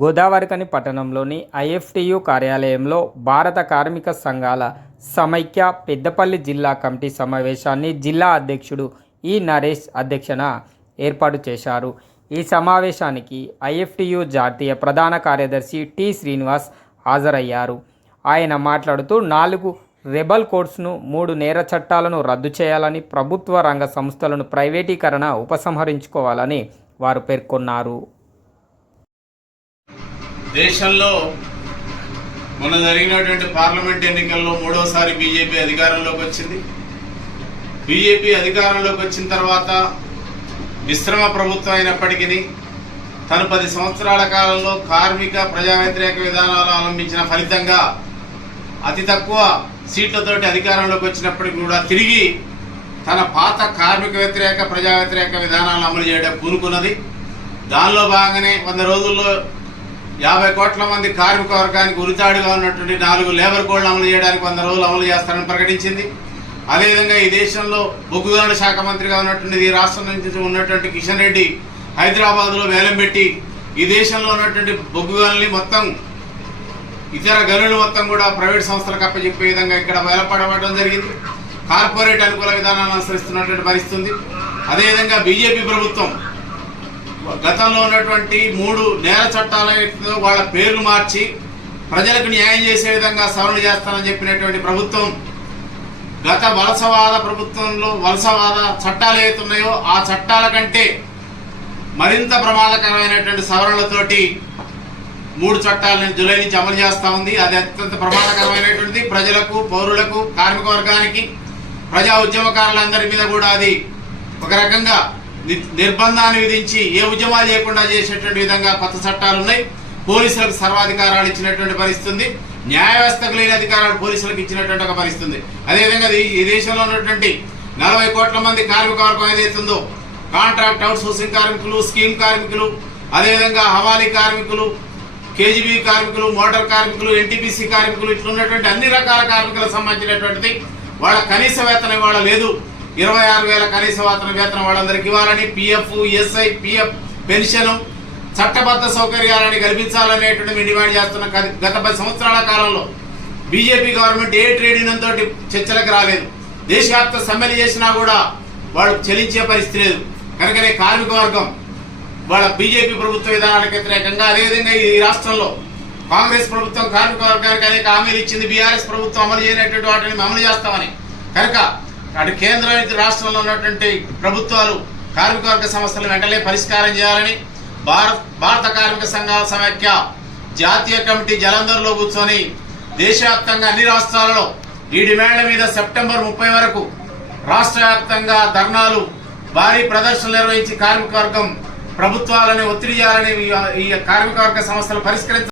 గోదావరిఖని పట్టణంలోని ఐఎఫ్టియు కార్యాలయంలో భారత కార్మిక సంఘాల సమైక్య పెద్దపల్లి జిల్లా కమిటీ సమావేశాన్ని జిల్లా అధ్యక్షుడు ఈ నరేష్ అధ్యక్షన ఏర్పాటు చేశారు. ఈ సమావేశానికి ఐఎఫ్టియు జాతీయ ప్రధాన కార్యదర్శి టి శ్రీనివాస్ హాజరయ్యారు. ఆయన మాట్లాడుతూ 4 రెబల్ కోడ్స్ను 3 నేర చట్టాలను రద్దు చేయాలని, ప్రభుత్వ రంగ సంస్థలను ప్రైవేటీకరణ ఉపసంహరించుకోవాలని వారు పేర్కొన్నారు. దేశంలో మొన్న జరిగినటువంటి పార్లమెంట్ ఎన్నికల్లో 3వసారి బీజేపీ అధికారంలోకి వచ్చింది. బీజేపీ అధికారంలోకి వచ్చిన తర్వాత మిశ్రమ ప్రభుత్వం అయినప్పటికీ తను 10 సంవత్సరాల కాలంలో కార్మిక ప్రజా వ్యతిరేక విధానాలు అవలంబించిన ఫలితంగా అతి తక్కువ సీట్లతోటి అధికారంలోకి వచ్చినప్పటికీ కూడా తిరిగి తన పాత కార్మిక వ్యతిరేక ప్రజా వ్యతిరేక విధానాలను అమలు చేయడం పూనుకున్నది. దానిలో భాగంగానే 100 రోజుల్లో 50 కోట్ల మంది కార్మిక వర్గానికి ఉరితాడుగా ఉన్నటువంటి 4 లేబర్ కోడ్లు అమలు చేయడానికి 100 రోజులు అమలు చేస్తారని ప్రకటించింది. అదేవిధంగా ఈ దేశంలో బొగ్గు గనుల శాఖ మంత్రిగా ఉన్నటువంటి ఈ రాష్ట్రం నుంచి ఉన్నటువంటి కిషన్ రెడ్డి హైదరాబాద్లో వేలం పెట్టి ఈ దేశంలో ఉన్నటువంటి బొగ్గు గనుల్ని మొత్తం ఇతర గనులు మొత్తం కూడా ప్రైవేట్ సంస్థలకు అప్పచెప్పే విధంగా ఇక్కడ వేలపడడం జరిగింది. కార్పొరేట్ అనుకూల విధానాలను అనుసరిస్తున్నటువంటి పరిస్థితి. అదేవిధంగా బీజేపీ ప్రభుత్వం గతంలో ఉన్నటువంటి 3 నేర చట్టాలతో వాళ్ళ పేర్లు మార్చి ప్రజలకు న్యాయం చేసే విధంగా సవరణ చేస్తానని చెప్పినటువంటి ప్రభుత్వం గత వలసవాద ప్రభుత్వంలో వలసవాద చట్టాలు ఏవైతున్నాయో ఆ చట్టాల కంటే మరింత ప్రమాదకరమైనటువంటి సవరణలతోటి 3 చట్టాలను జూలై నుంచి అమలు చేస్తూ ఉంది. అది అత్యంత ప్రమాదకరమైనటువంటిది. ప్రజలకు, పౌరులకు, కార్మిక వర్గానికి, ప్రజా ఉద్యమకారులందరి మీద కూడా అది ఒక రకంగా నిర్బంధాన్ని విధించి ఏ ఉద్యమాలు చేయకుండా చేసేటువంటి విధంగా కొత్త చట్టాలు ఉన్నాయి. పోలీసులకు సర్వాధికారాలు ఇచ్చినటువంటి పరిస్థితుంది. న్యాయ వ్యవస్థకు లేని అధికారాలు పోలీసులకు ఇచ్చినటువంటి ఒక పరిస్థితుంది. అదేవిధంగా ఈ దేశంలో ఉన్నటువంటి 40 కోట్ల మంది కార్మిక వర్గం ఏదైతుందో కాంట్రాక్ట్ అవుట్ సోర్సింగ్ కార్మికులు, స్కీమ్ కార్మికులు, అదేవిధంగా హవాలీ కార్మికులు, కేజీబీ కార్మికులు, మోటార్ కార్మికులు, ఎన్టీపీసీ కార్మికులు, ఇట్లా ఉన్నటువంటి అన్ని రకాల కార్మికులకు సంబంధించినటువంటిది వాళ్ళ కనీస వేతనం ఇవాళ లేదు. 26,000 కనీస వేతనం వాళ్ళందరికీ ఇవ్వాలని, పిఎఫ్, ఎస్ఐ, పిఎఫ్ పెన్షన్, చట్టబద్ధ సౌకర్యాలని కల్పించాలనేటువంటి మేము డిమాండ్ చేస్తున్న గత 10 సంవత్సరాల కాలంలో బీజేపీ గవర్నమెంట్ ఏ ట్రేడ్ యూనియన్ తోటి చర్చలకు రాలేదు. దేశవ్యాప్త సమ్మెలు చేసినా కూడా వాళ్ళు చెల్లించే పరిస్థితి లేదు. కనుకనే కార్మిక వర్గం వాళ్ళ బీజేపీ ప్రభుత్వ విధానాలకు వ్యతిరేకంగా, అదేవిధంగా ఈ రాష్ట్రంలో కాంగ్రెస్ ప్రభుత్వం కార్మిక వర్గానికి అనేక హామీలు ఇచ్చింది. బీఆర్ఎస్ ప్రభుత్వం అమలు చేయనటువంటి వాటిని అమలు చేస్తామని. కనుక అటు కేంద్రం నుంచి రాష్ట్రంలో ఉన్నటువంటి ప్రభుత్వాలు కార్మిక వర్గ సమస్యలను వెంటనే పరిష్కారం చేయాలని భారత కార్మిక సంఘాల సమైక్య జాతీయ కమిటీ జలంధర్లో కూర్చొని దేశవ్యాప్తంగా అన్ని రాష్ట్రాలలో ఈ డిమాండ్ల మీద సెప్టెంబర్ 30 వరకు రాష్ట్ర వ్యాప్తంగా ధర్నాలు, భారీ ప్రదర్శనలు నిర్వహించి కార్మిక వర్గం ప్రభుత్వాలని ఒత్తిడి చేయాలని, ఈ కార్మిక వర్గ సమస్యలు పరిష్కరించాలని